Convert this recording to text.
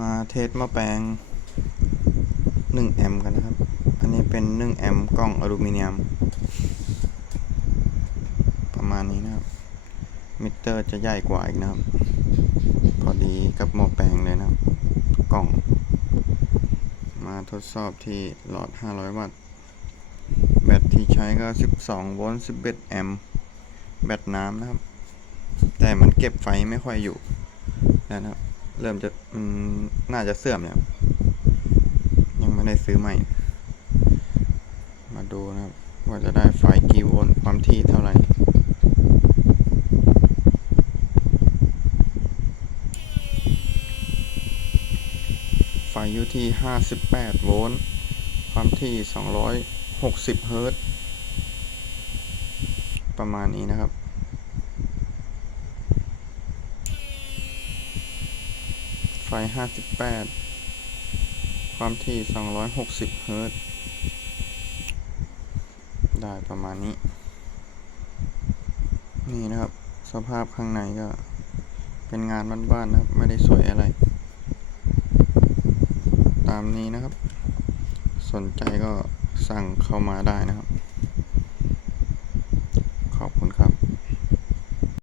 มาเทสหม้อแปลง 1 แอมป์กันนะครับ อันนี้เป็น 1 แอมป์กล้องอลูมิเนียม ประมาณนี้นะครับ มิเตอร์จะใหญ่กว่าอีกนะครับ พอดีกับหม้อแปลงเลยนะครับ กล่อง มาทดสอบที่หลอด 500 วัตต์ แบตที่ใช้ก็ 12 โวลต์ 11 แอมป์ แบตน้ำนะครับ แต่มันเก็บไฟไม่ค่อยอยู่นะครับ เริ่มจะมันน่าจะเสื่อมเนี่ยครับยังไม่ได้ซื้อใหม่ มาดูนะครับ ว่าจะได้ไฟกี่โวลต์ความถี่เท่าไหร่ไฟอยู่ที่ 58 โวลต์ความถี่ 260 เฮิรตซ์ประมาณนี้นะครับ ไฟ 58 ความถี่ 260 เฮิรตซ์ ได้ประมาณนี้ นี่นะครับ สภาพข้างในก็เป็นงานบ้านๆนะครับ ไม่ได้สวยอะไร ตามนี้นะครับ สนใจก็สั่งเข้ามาได้นะครับ